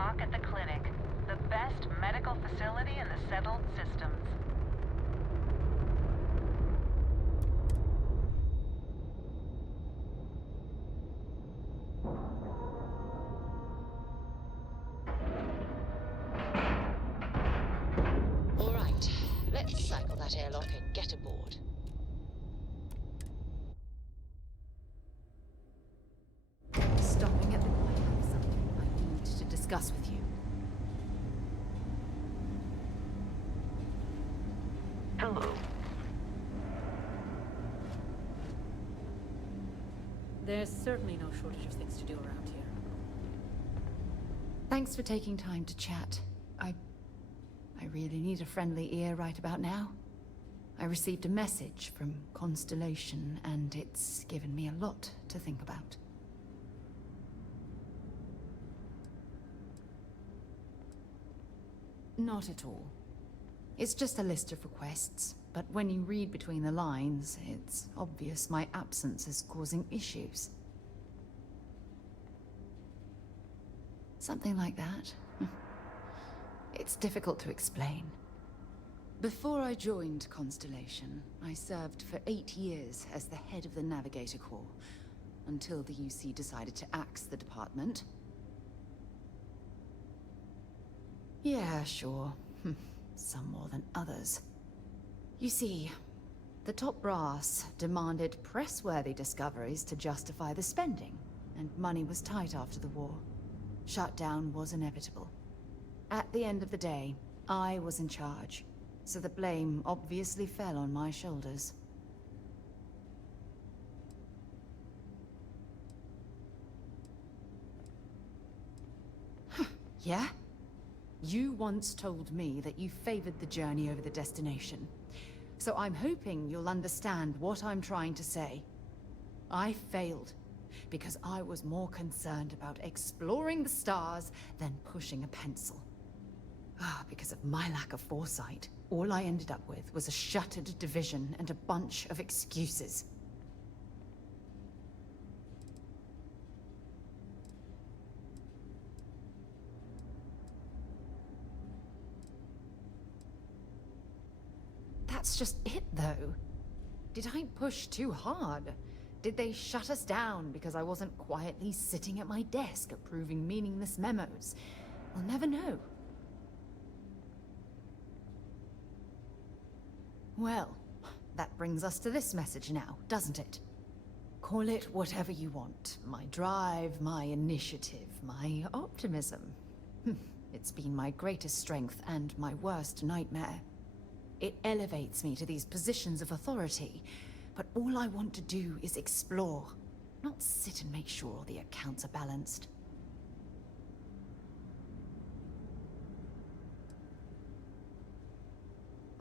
dock at the clinic, the best medical facility in the settled systems. All right, let's cycle that airlock and get aboard. Stopping at the I have something I need to discuss with you. Hello. There's certainly no shortage of things to do around here. Thanks for taking time to chat. I really need a friendly ear right about now. I received a message from Constellation, and it's given me a lot to think about. Not at all. It's just a list of requests, but when you read between the lines, it's obvious my absence is causing issues. Something like that. It's difficult to explain. Before I joined Constellation, I served for 8 years as the head of the Navigator Corps, until the UC decided to axe the department. Yeah, sure. Some more than others. You see, the top brass demanded press-worthy discoveries to justify the spending, and money was tight after the war. Shutdown was inevitable. At the end of the day, I was in charge, so the blame obviously fell on my shoulders. Yeah? You once told me that you favored the journey over the destination. So I'm hoping you'll understand what I'm trying to say. I failed, because I was more concerned about exploring the stars than pushing a pencil. Because of my lack of foresight, all I ended up with was a shuttered division and a bunch of excuses. That's just it, though. Did I push too hard? Did they shut us down because I wasn't quietly sitting at my desk approving meaningless memos? We'll never know. Well, that brings us to this message now, doesn't it? Call it whatever you want. My drive, my initiative, my optimism. It's been my greatest strength and my worst nightmare. It elevates me to these positions of authority, but all I want to do is explore, not sit and make sure all the accounts are balanced.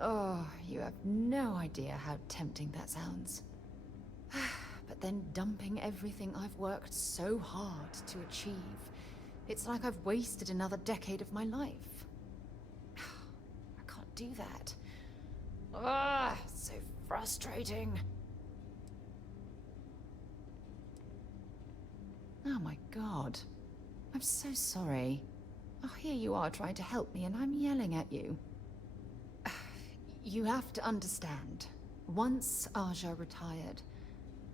Oh, you have no idea how tempting that sounds. But then dumping everything I've worked so hard to achieve, it's like I've wasted another decade of my life. I can't do that. So frustrating. Oh my god. I'm so sorry. Oh, here you are trying to help me and I'm yelling at you. You have to understand. Once Aja retired,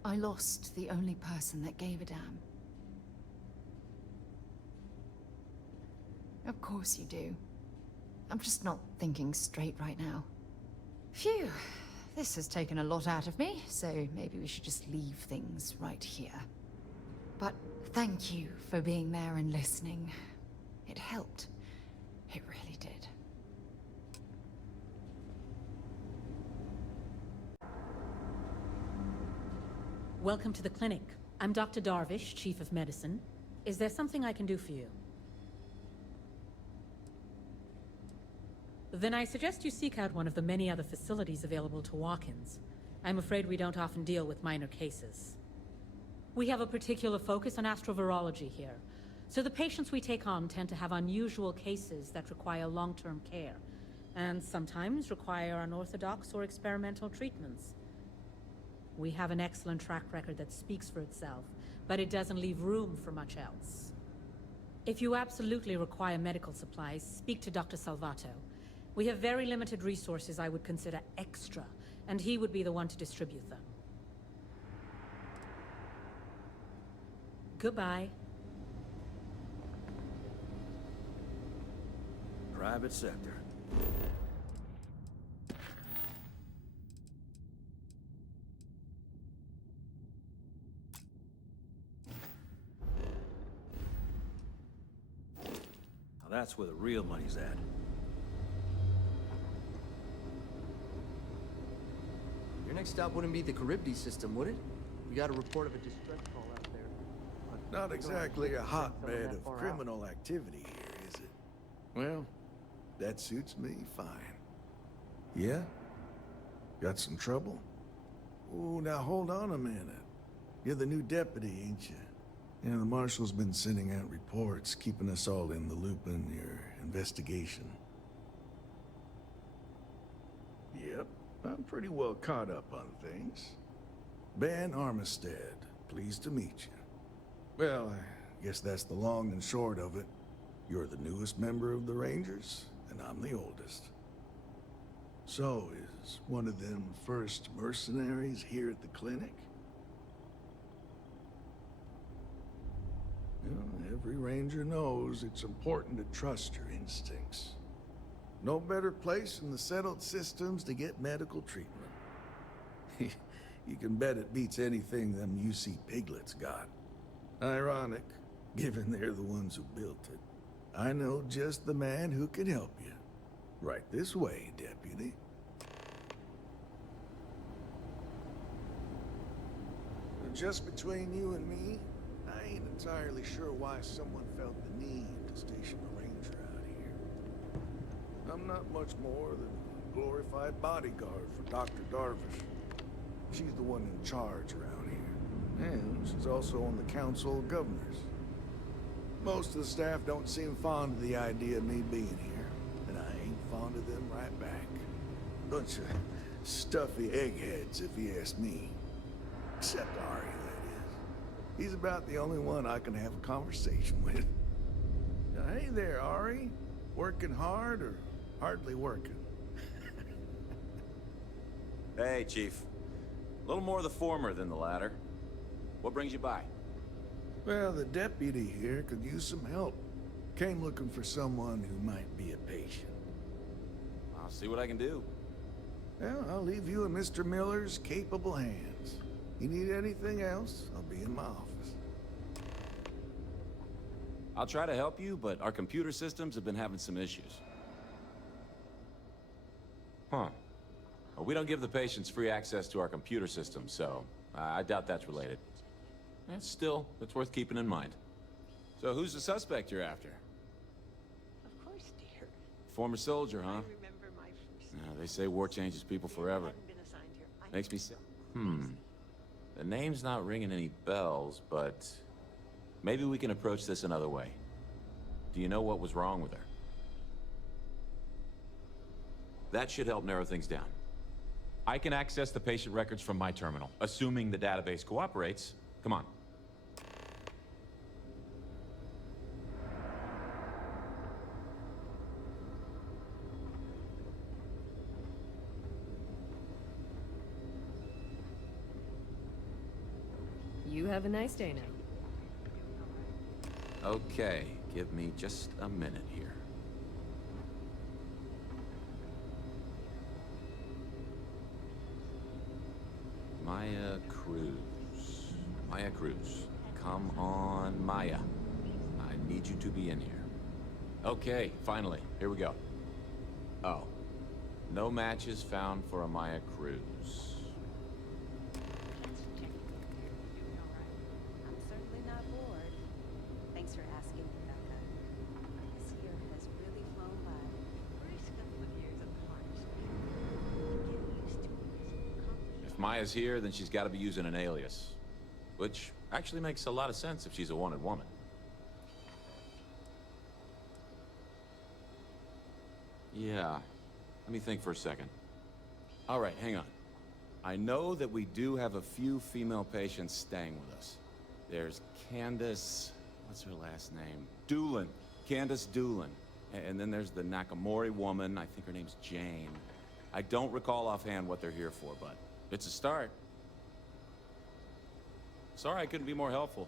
I lost the only person that gave a damn. Of course you do. I'm just not thinking straight right now. Phew. This has taken a lot out of me, so maybe we should just leave things right here. But thank you for being there and listening. It helped. It really did. Welcome to the clinic. I'm Dr. Darvish, Chief of Medicine. Is there something I can do for you? Then I suggest you seek out one of the many other facilities available to walk-ins. I'm afraid we don't often deal with minor cases. We have a particular focus on astrovirology here, so the patients we take on tend to have unusual cases that require long-term care, and sometimes require unorthodox or experimental treatments. We have an excellent track record that speaks for itself, but it doesn't leave room for much else. If you absolutely require medical supplies, speak to Dr. Salvato. We have very limited resources I would consider extra, and he would be the one to distribute them. Goodbye. Private sector. Now that's where the real money's at. Your next stop wouldn't be the Charybdis system, would it? We got a report of a distress call out there. Not exactly a hotbed of criminal activity here, is it? Well, that suits me fine. Yeah? Got some trouble? Oh, now hold on a minute. You're the new deputy, ain't you? Yeah, the marshal's been sending out reports, keeping us all in the loop in your investigation. Yep, I'm pretty well caught up on things. Ben Armistead, pleased to meet you. Well, I guess that's the long and short of it. You're the newest member of the Rangers, and I'm the oldest. So, is one of them first mercenaries here at the clinic? Well, every Ranger knows it's important to trust your instincts. No better place in the settled systems to get medical treatment. You can bet it beats anything them UC piglets got. Ironic, given they're the ones who built it. I know just the man who can help you. Right this way, Deputy. Just between you and me, I ain't entirely sure why someone felt the need to station a Ranger out here. I'm not much more than a glorified bodyguard for Dr. Darvish. She's the one in charge around here. And she's also on the Council of Governors. Most of the staff don't seem fond of the idea of me being here, and I ain't fond of them right back. Bunch of stuffy eggheads, if you ask me. Except Ari, that is. He's about the only one I can have a conversation with. Hey there, Ari. Working hard or hardly working? Hey, Chief. A little more the former than the latter. What brings you by? Well, the deputy here could use some help. Came looking for someone who might be a patient. I'll see what I can do. Well, I'll leave you in Mr. Miller's capable hands. You need anything else, I'll be in my office. I'll try to help you, but our computer systems have been having some issues. Huh. Well, we don't give the patients free access to our computer systems, so I doubt that's related. Still, it's worth keeping in mind. So who's the suspect you're after? Of course, dear. Former soldier, huh? I remember my first. They say war changes people forever. Hadn't been assigned here. Makes me sick. The name's not ringing any bells, but maybe we can approach this another way. Do you know what was wrong with her? That should help narrow things down. I can access the patient records from my terminal, assuming the database cooperates. Come on. You have a nice day now. Okay, give me just a minute here. Maya Cruz. Maya Cruz. Come on, Maya. I need you to be in here. Okay, finally. Here we go. Oh. No matches found for a Maya Cruz. I'm certainly not bored. Thanks for asking, Rebecca. This year has really flown by. First couple of years apart. Get used to it. If Maya's here, then she's got to be using an alias. Which actually makes a lot of sense if she's a wanted woman. Yeah. Let me think for a second. All right, hang on. I know that we do have a few female patients staying with us. There's Candace... what's her last name? Doolin. Candace Doolin. And then there's the Nakamori woman. I think her name's Jane. I don't recall offhand what they're here for, but it's a start. Sorry I couldn't be more helpful.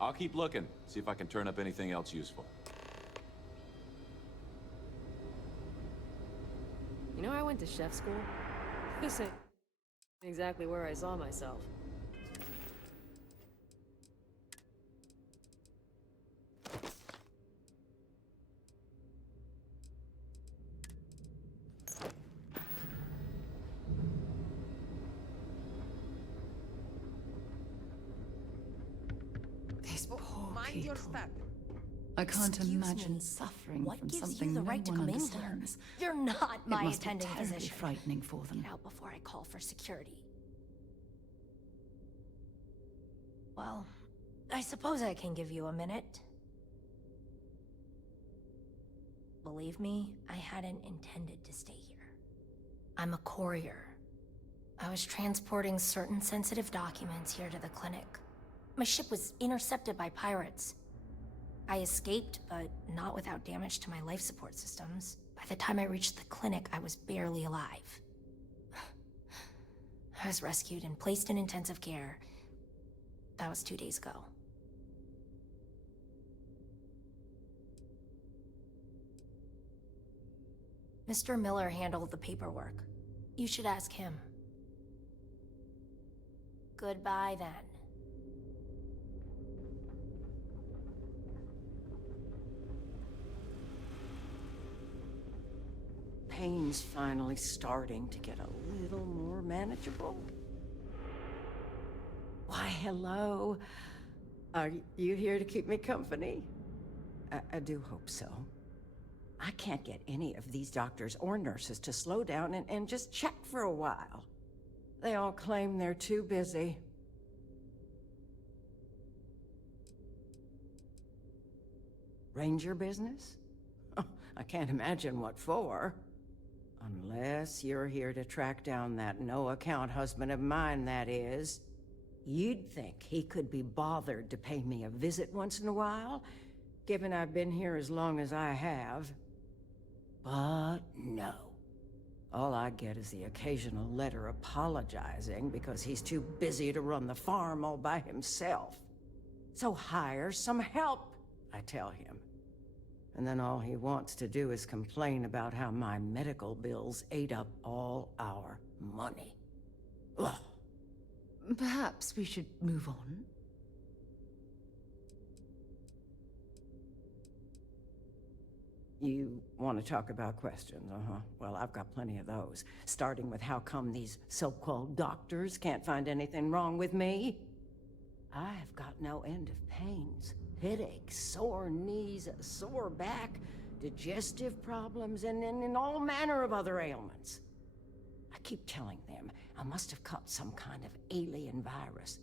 I'll keep looking, see if I can turn up anything else useful. You know, I went to chef school. This ain't exactly where I saw myself. These poor Mind your people. step. I can't Excuse imagine me, suffering What from gives something you the no right to one come in here? understands. You're not It my must be attending terribly physician. frightening for them. Get out before I call for security. Well, I suppose I can give you a minute. Believe me, I hadn't intended to stay here. I'm a courier. I was transporting certain sensitive documents here to the clinic. My ship was intercepted by pirates. I escaped, but not without damage to my life support systems. By the time I reached the clinic, I was barely alive. I was rescued and placed in intensive care. That was 2 days ago. Mr. Miller handled the paperwork. You should ask him. Goodbye, then. Pain's finally starting to get a little more manageable. Why, hello. Are you here to keep me company? I do hope so. I can't get any of these doctors or nurses to slow down and just check for a while. They all claim they're too busy. Ranger business? I can't imagine what for. Unless you're here to track down that no-account husband of mine, that is. You'd think he could be bothered to pay me a visit once in a while, given I've been here as long as I have. But no. All I get is the occasional letter apologizing because he's too busy to run the farm all by himself. So hire some help, I tell him. And then all he wants to do is complain about how my medical bills ate up all our money. Ugh. Perhaps we should move on. You want to talk about questions, Well, I've got plenty of those. Starting with how come these so-called doctors can't find anything wrong with me? I've got no end of pains. Headaches, sore knees, a sore back, digestive problems, and all manner of other ailments. I keep telling them I must have caught some kind of alien virus,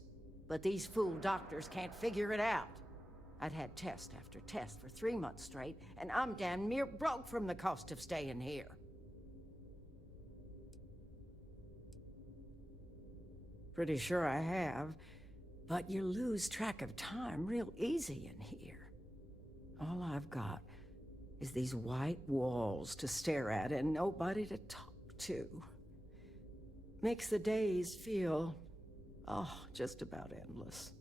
but these fool doctors can't figure it out. I'd had test after test for 3 months straight, and I'm damn near broke from the cost of staying here. Pretty sure I have, but you lose track of time real easy in here. All I've got is these white walls to stare at and nobody to talk to. Makes the days feel, just about endless.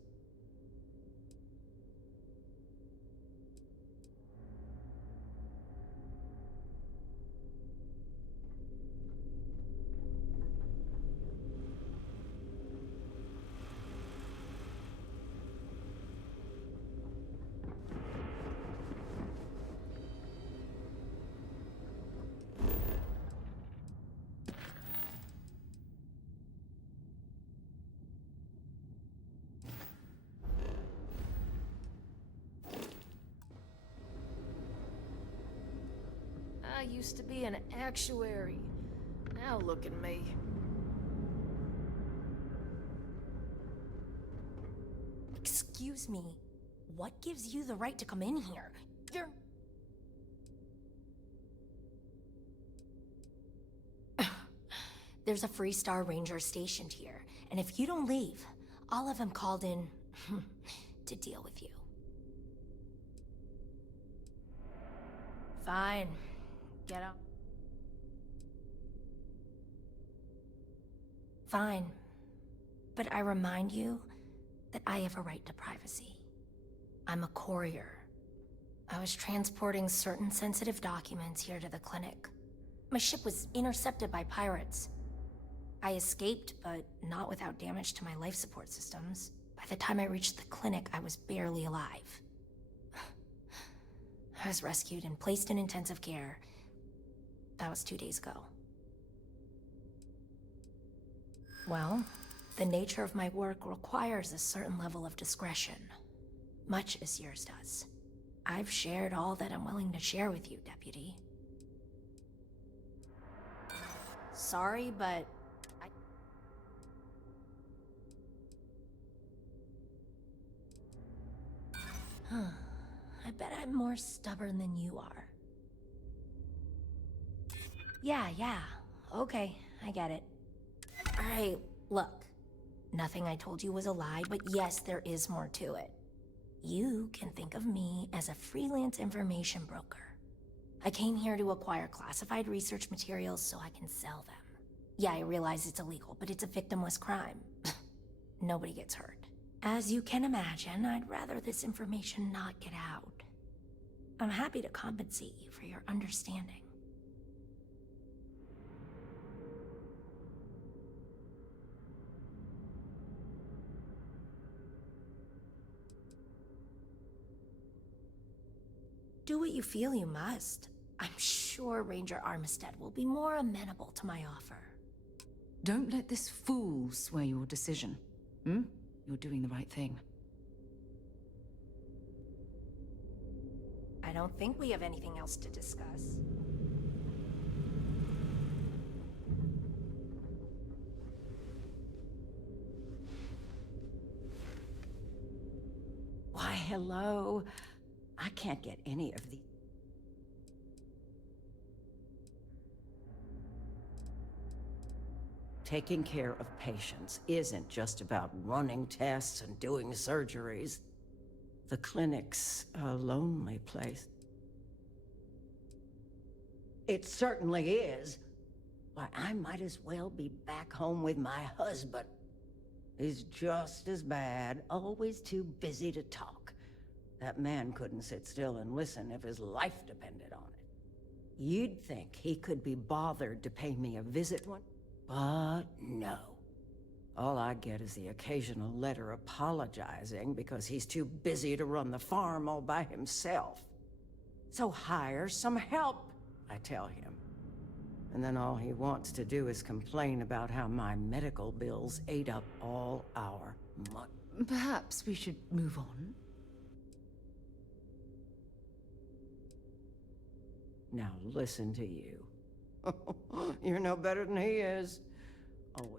I used to be an actuary. Now look at me. Excuse me. What gives you the right to come in here? You're... There's a Freestar Ranger stationed here, and if you don't leave, I'll have him called in to deal with you. Fine. Get out. Fine. But I remind you that I have a right to privacy. I'm a courier. I was transporting certain sensitive documents here to the clinic. My ship was intercepted by pirates. I escaped, but not without damage to my life support systems. By the time I reached the clinic, I was barely alive. I was rescued and placed in intensive care. That was 2 days ago. Well, the nature of my work requires a certain level of discretion, much as yours does. I've shared all that I'm willing to share with you, Deputy. Sorry, but I bet I'm more stubborn than you are. Yeah, okay, I get it. Alright, look. Nothing I told you was a lie, but yes, there is more to it. You can think of me as a freelance information broker. I came here to acquire classified research materials so I can sell them. Yeah, I realize it's illegal, but it's a victimless crime. Nobody gets hurt. As you can imagine, I'd rather this information not get out. I'm happy to compensate you for your understanding. Do what you feel you must. I'm sure Ranger Armistead will be more amenable to my offer. Don't let this fool sway your decision. You're doing the right thing. I don't think we have anything else to discuss. Why, hello. I can't get any of these. Taking care of patients isn't just about running tests and doing surgeries. The clinic's a lonely place. It certainly is. Why, I might as well be back home with my husband. He's just as bad, always too busy to talk. That man couldn't sit still and listen if his life depended on it. You'd think he could be bothered to pay me a visit one, but no. All I get is the occasional letter apologizing because he's too busy to run the farm all by himself. So hire some help, I tell him. And then all he wants to do is complain about how my medical bills ate up all our money. Perhaps we should move on. Now listen to you. You're no better than he is. Oh,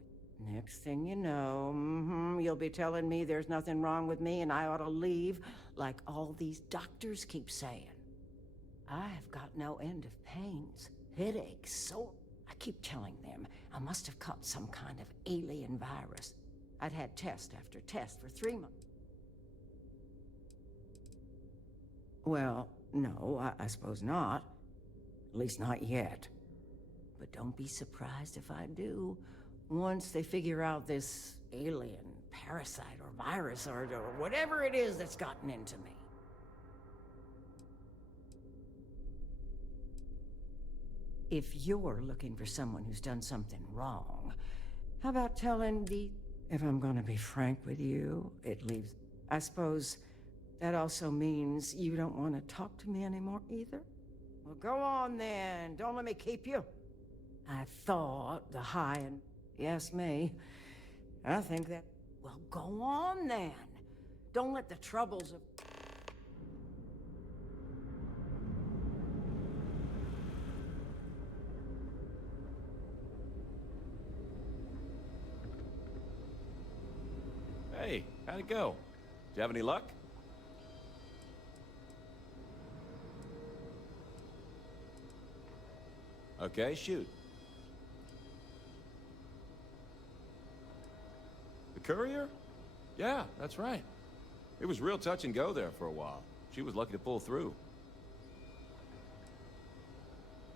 next thing you know, you'll be telling me there's nothing wrong with me and I ought to leave, like all these doctors keep saying. I've got no end of pains, headaches, sore. I keep telling them I must have caught some kind of alien virus. I'd had test after test for 3 months. Well, no, I suppose not. At least not yet. But don't be surprised if I do. Once they figure out this alien parasite or virus or whatever it is that's gotten into me. If you're looking for someone who's done something wrong, how about telling the... If I'm gonna be frank with you, it leaves... I suppose that also means you don't want to talk to me anymore either? Well, go on then. Don't let me keep you. I thought the high and... Yes, me. I think that... Well, go on then. Don't let the troubles of... Hey, how'd it go? Did you have any luck? Okay, shoot. The courier? Yeah, that's right. It was real touch and go there for a while. She was lucky to pull through.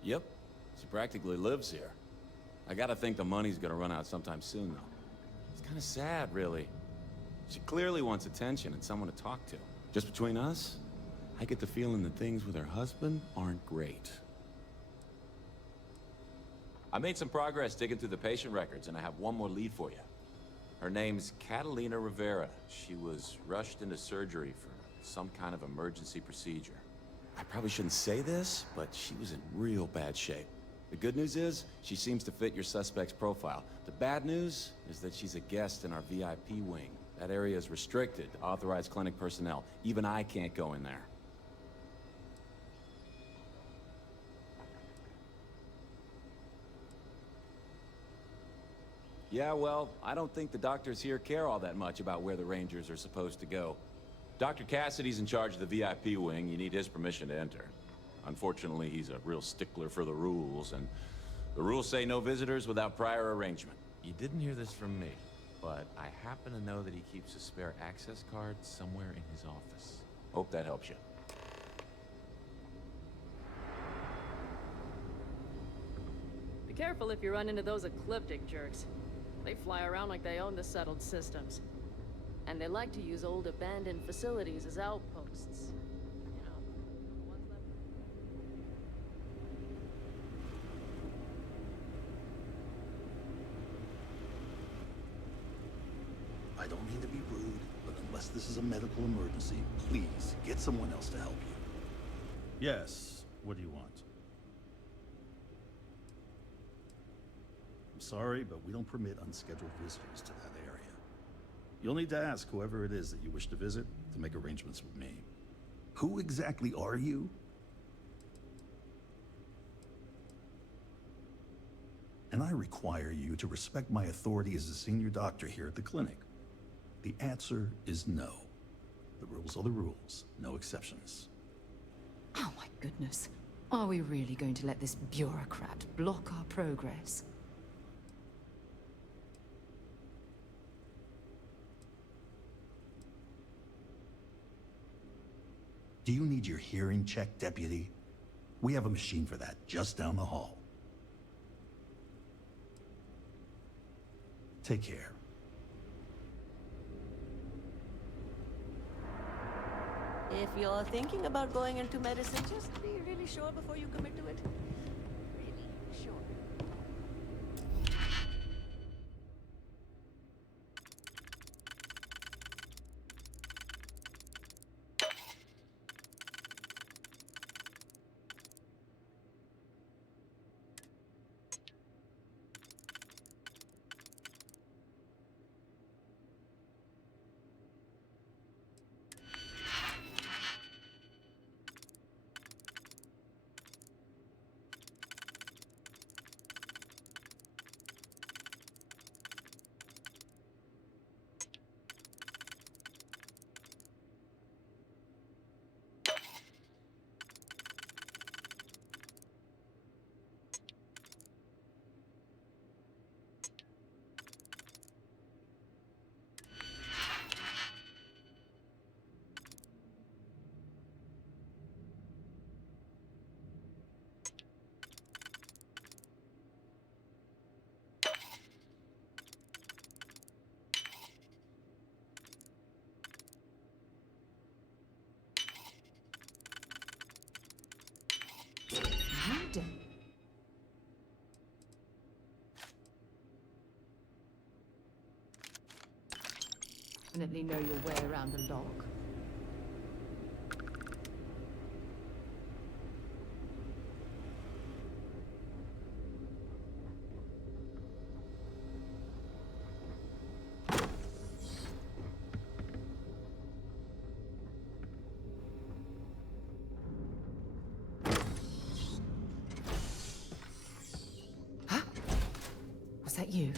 Yep. She practically lives here. I gotta think the money's gonna run out sometime soon, though. It's kinda sad, really. She clearly wants attention and someone to talk to. Just between us, I get the feeling that things with her husband aren't great. I made some progress digging through the patient records, and I have one more lead for you. Her name's Catalina Rivera. She was rushed into surgery for some kind of emergency procedure. I probably shouldn't say this, but she was in real bad shape. The good news is, she seems to fit your suspect's profile. The bad news is that she's a guest in our VIP wing. That area is restricted to authorized clinic personnel. Even I can't go in there. Yeah, well, I don't think the doctors here care all that much about where the Rangers are supposed to go. Dr. Cassidy's in charge of the VIP wing. You need his permission to enter. Unfortunately, he's a real stickler for the rules, and the rules say no visitors without prior arrangement. You didn't hear this from me, but I happen to know that he keeps a spare access card somewhere in his office. Hope that helps you. Be careful if you run into those ecliptic jerks. They fly around like they own the settled systems. And they like to use old abandoned facilities as outposts. You know, the ones left. I don't mean to be rude, but unless this is a medical emergency, please get someone else to help you. Yes, what do you want? I'm sorry, but we don't permit unscheduled visitors to that area. You'll need to ask whoever it is that you wish to visit to make arrangements with me. Who exactly are you? And I require you to respect my authority as a senior doctor here at the clinic. The answer is no. The rules are the rules, no exceptions. Oh my goodness. Are we really going to let this bureaucrat block our progress? Do you need your hearing checked, Deputy? We have a machine for that just down the hall. Take care. If you're thinking about going into medicine, just be really sure before you commit to it. Really sure. Definitely know your way around the lock. Huh? Was that you?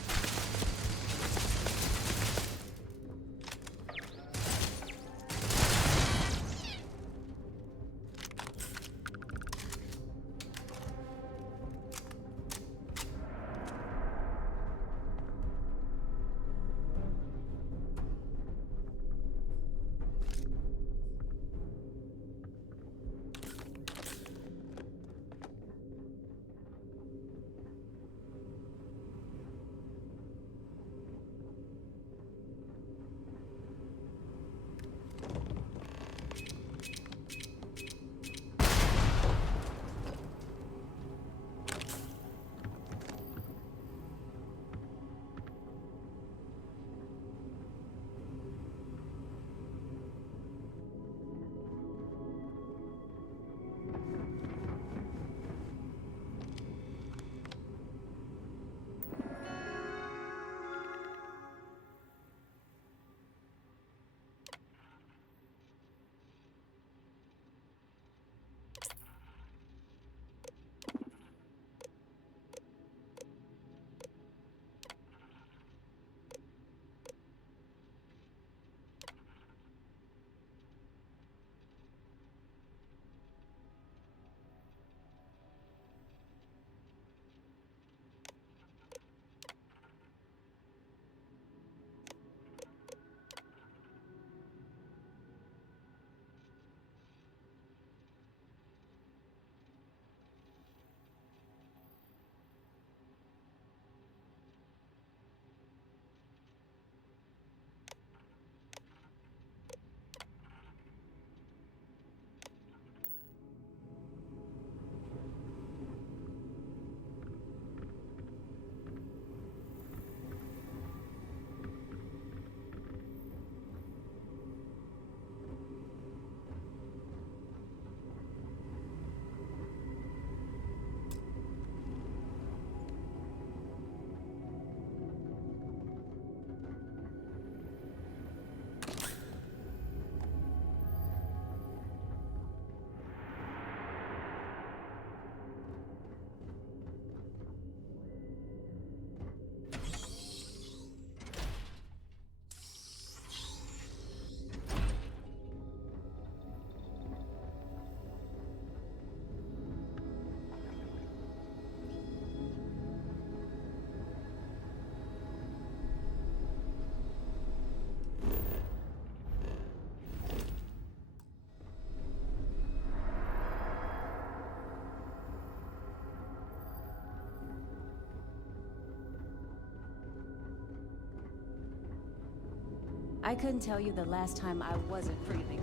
I couldn't tell you the last time I wasn't breathing.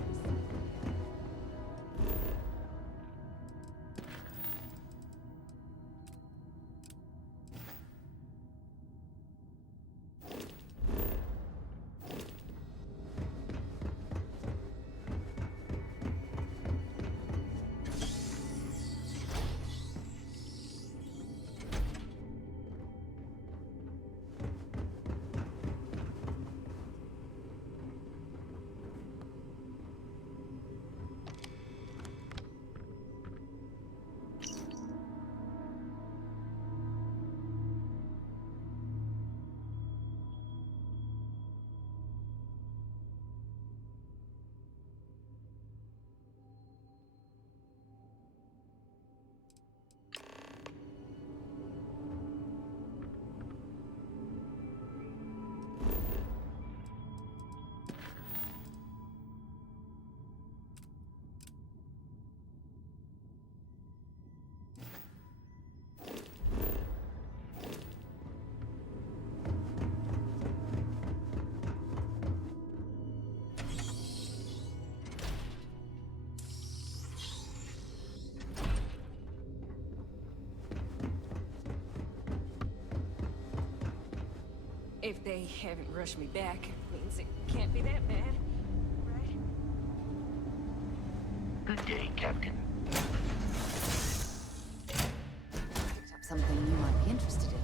If they haven't rushed me back, it means it can't be that bad, right? Good day, Captain. Picked up something you might be interested in.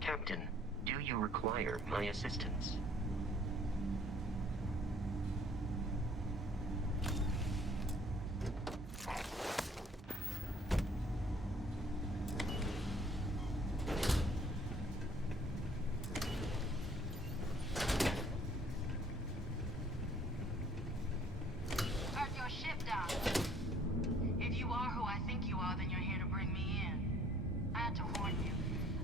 Captain, do you require my assistance? Turn your ship down. If you are who I think you are, then you're here to bring me in. I had to warn you.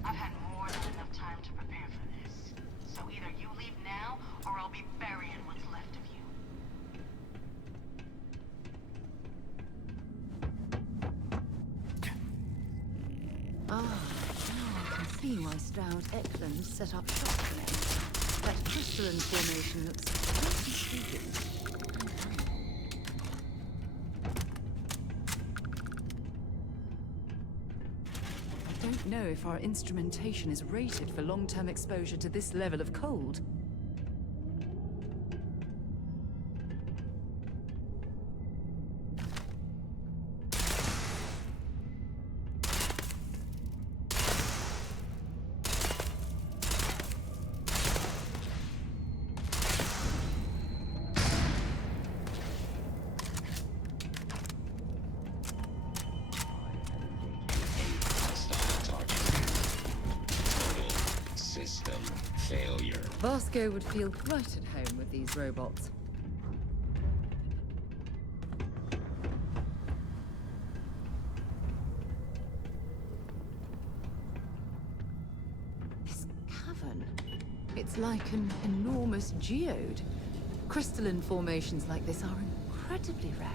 I've had more than enough time to prepare for this. So either you leave now, or I'll be burying what's left of you. Ah, now I can see why Stroud Eklund set up shop there. That crystalline formation looks quite intriguing. I don't know if our instrumentation is rated for long-term exposure to this level of cold. Roscoe would feel right at home with these robots. This cavern. It's like an enormous geode. Crystalline formations like this are incredibly rare.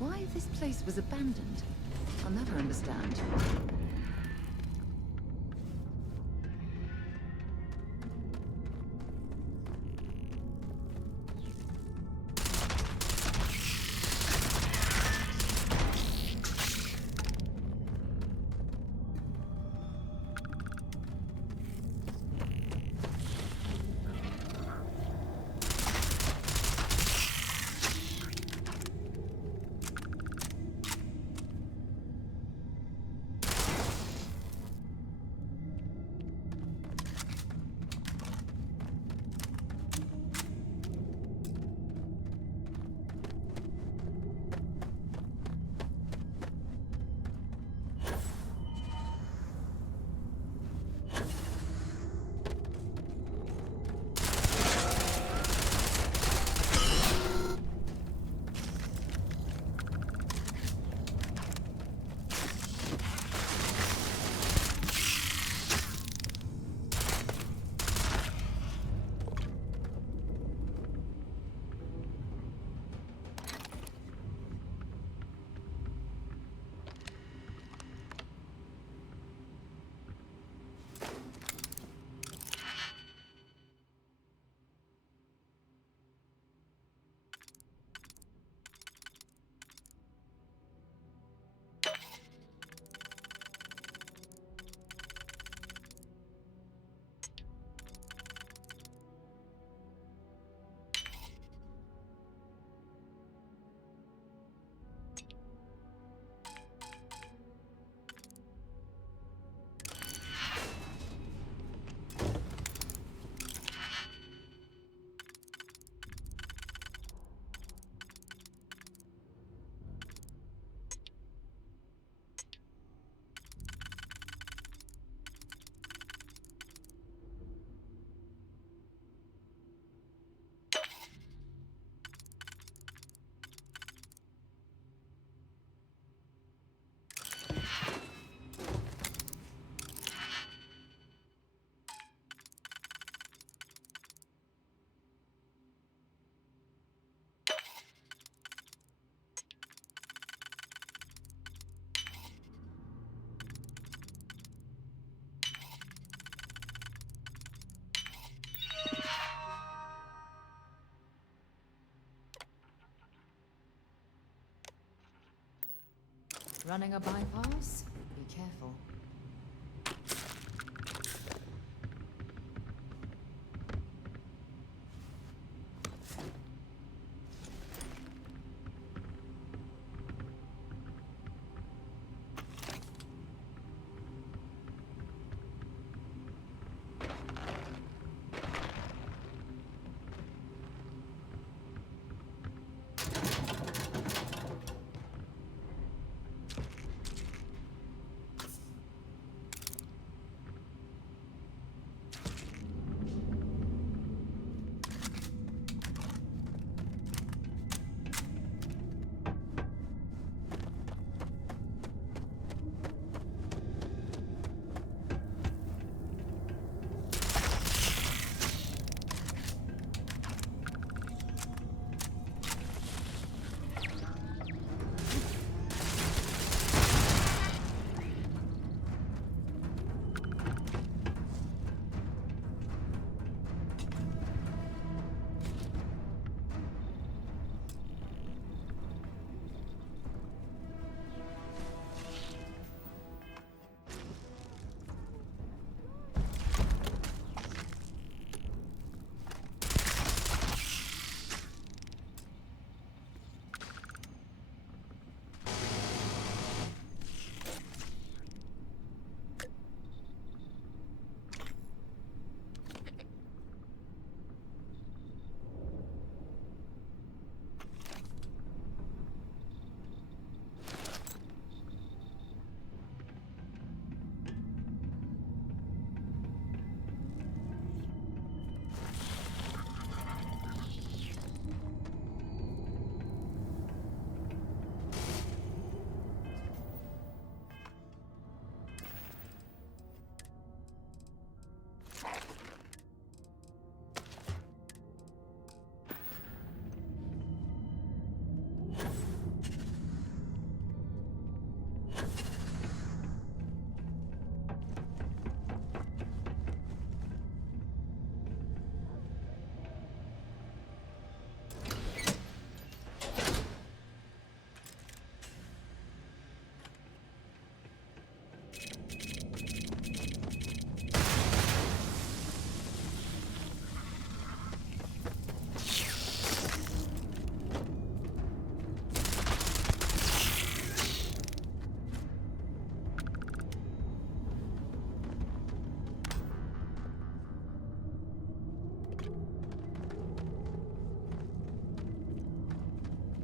Why this place was abandoned, I'll never understand. Running a bypass? Be careful.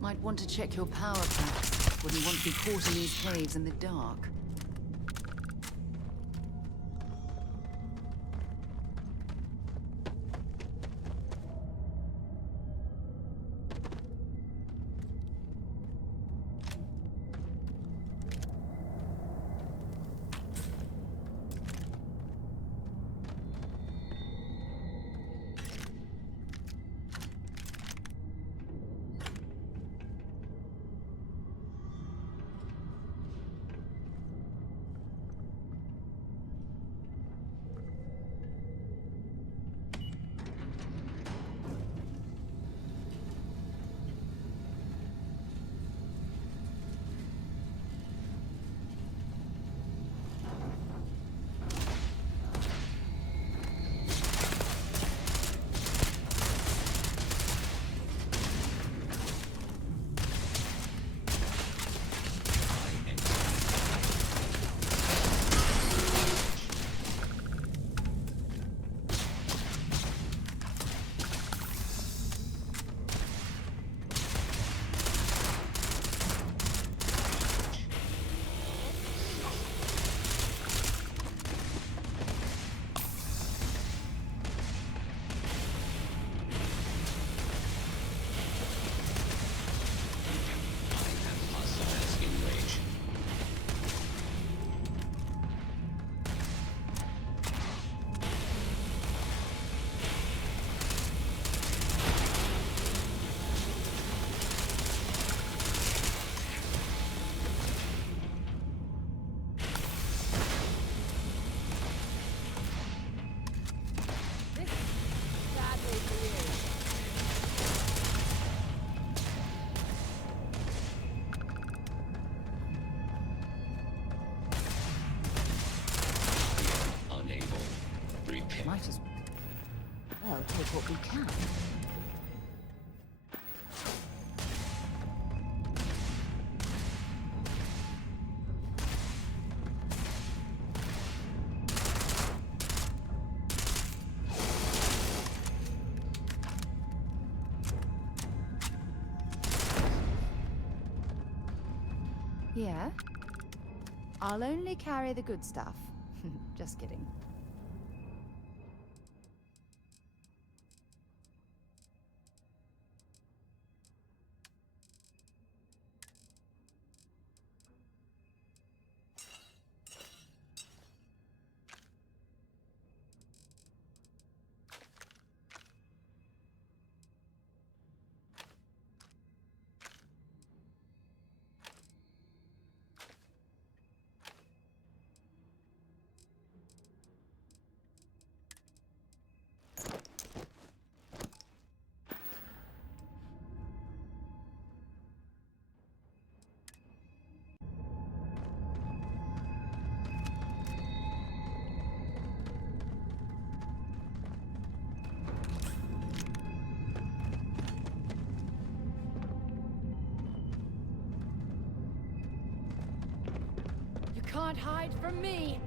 Might want to check your power packs. Wouldn't want to be caught in these caves in the dark. Might as well take what we can. Yeah? I'll only carry the good stuff. Just kidding. Can't hide from me!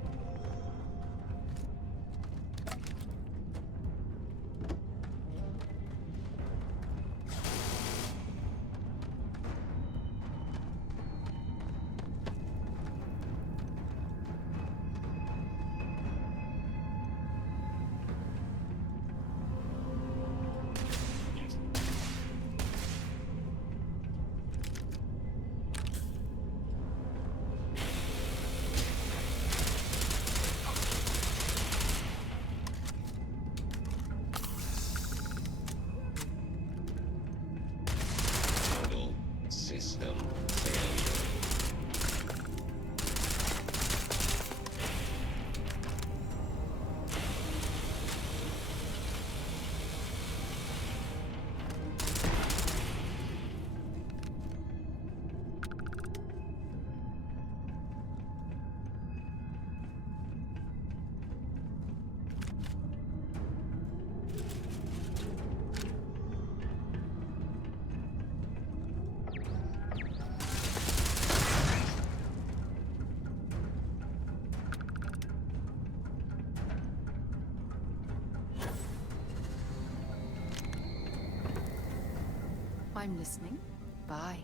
I'm listening. Bye.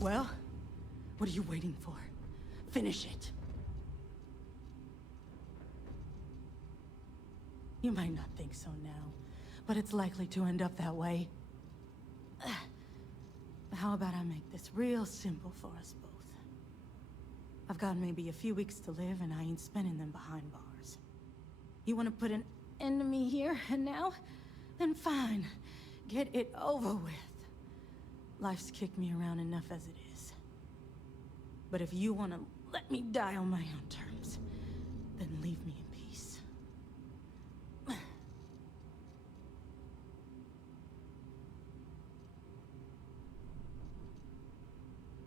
Well, what are you waiting for? Finish it. You might not think so now, but it's likely to end up that way. How about I make this real simple for us both? I've got maybe a few weeks to live, and I ain't spending them behind bars. You want to put an end to me here and now? Then fine. Get it over with. Life's kicked me around enough as it is. But if you want to let me die on my own terms, then leave me in peace.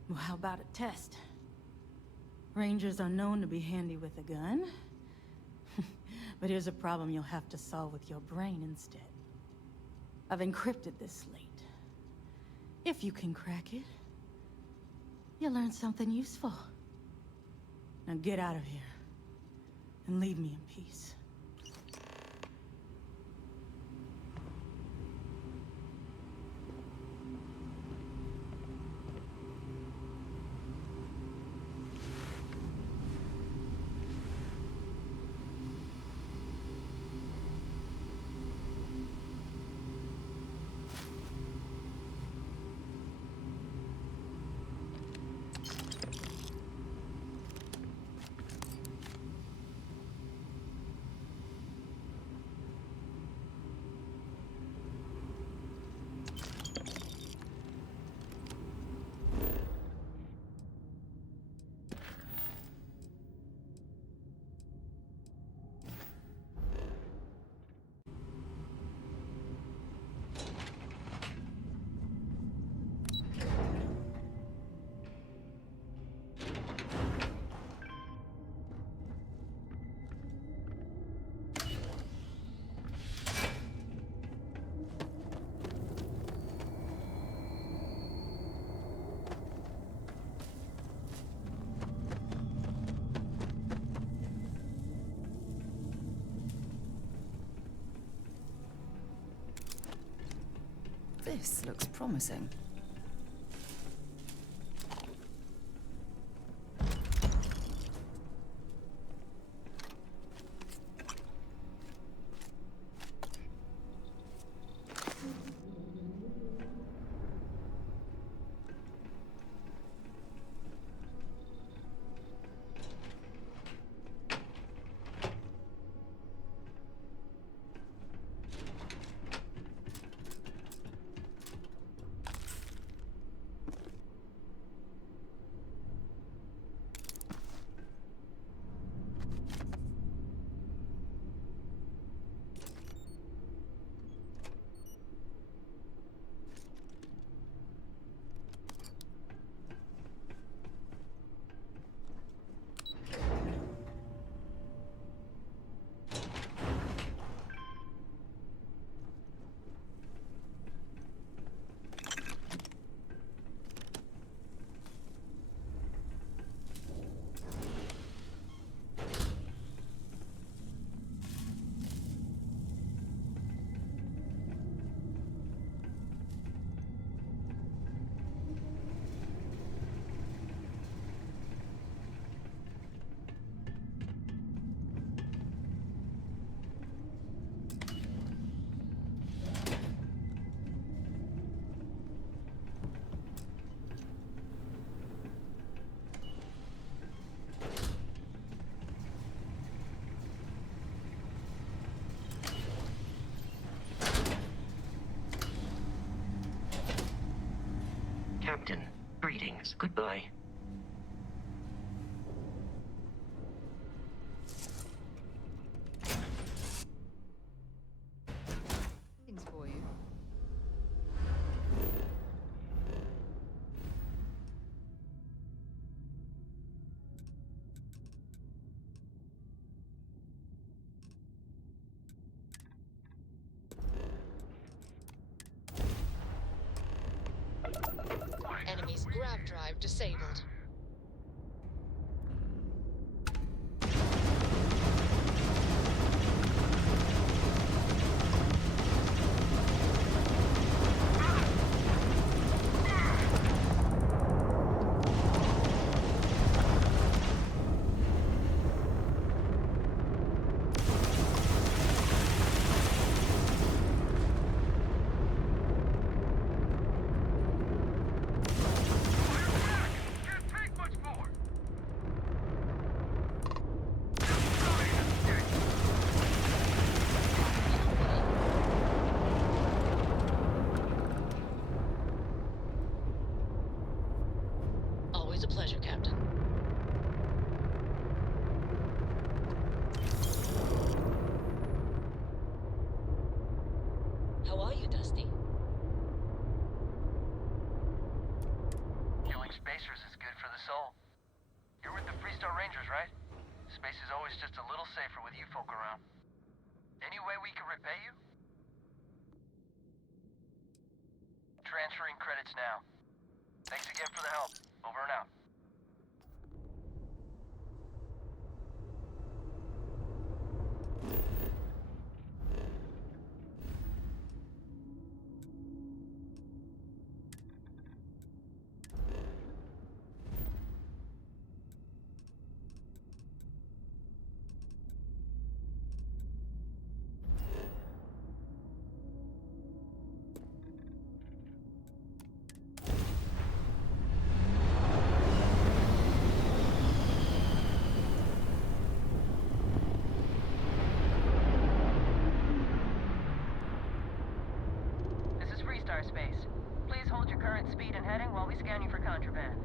Well, how about a test? Rangers are known to be handy with a gun. But here's a problem you'll have to solve with your brain instead. I've encrypted this slate. If you can crack it, you'll learn something useful. Now get out of here, and leave me in peace. This looks promising. Captain. Greetings. Goodbye. Things for you. Enemy's grav drive disabled. Always a pleasure, Captain. How are you, Dusty? Killing spacers is good for the soul. You're with the Freestar Rangers, right? Space is always just a little safer with you folk around. Any way we can repay you? Transferring credits now. Thanks again for the help. Over and out. Space. Please hold your current speed and heading while we scan you for contraband.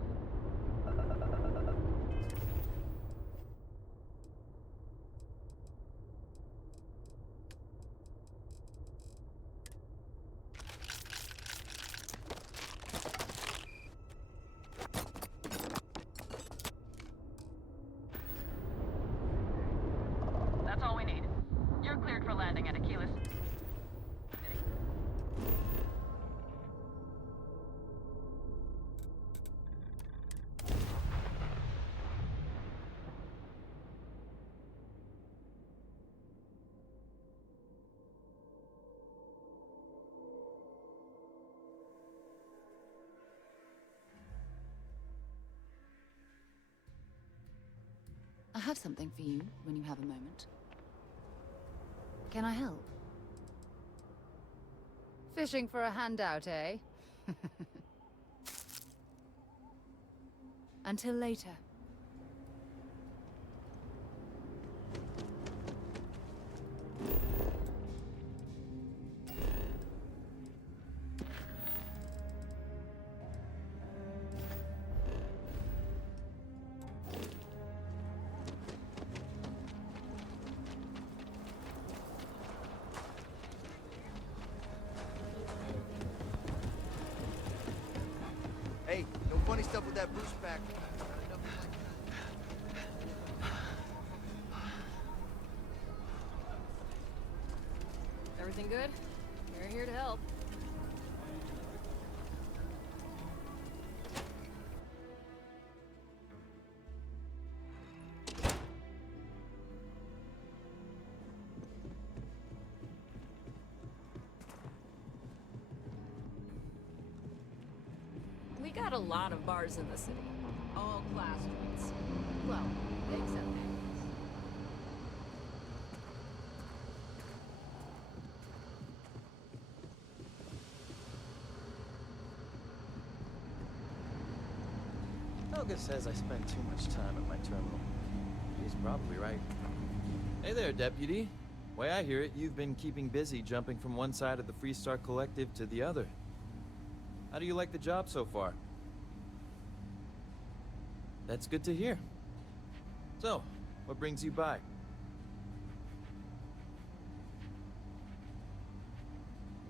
That's all we need. You're cleared for landing at Achilles. I have something for you when you have a moment. Can I help? Fishing for a handout, eh? Until later. Hey, no funny stuff with that boost pack. Everything good? We're here to help. We got a lot of bars in the city. All class ones. Well, except Magnus. Helga says I spend too much time at my terminal. She's probably right. Hey there, Deputy. Way I hear it, you've been keeping busy jumping from one side of the Freestar Collective to the other. How do you like the job so far? That's good to hear. So, what brings you by?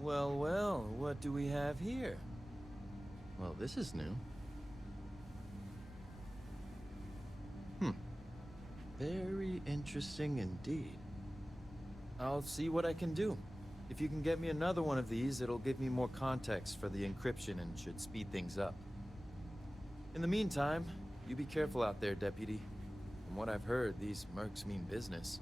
Well, well, what do we have here? Well, this is new. Very interesting indeed. I'll see what I can do. If you can get me another one of these, it'll give me more context for the encryption and should speed things up. In the meantime, you be careful out there, Deputy. From what I've heard, these mercs mean business.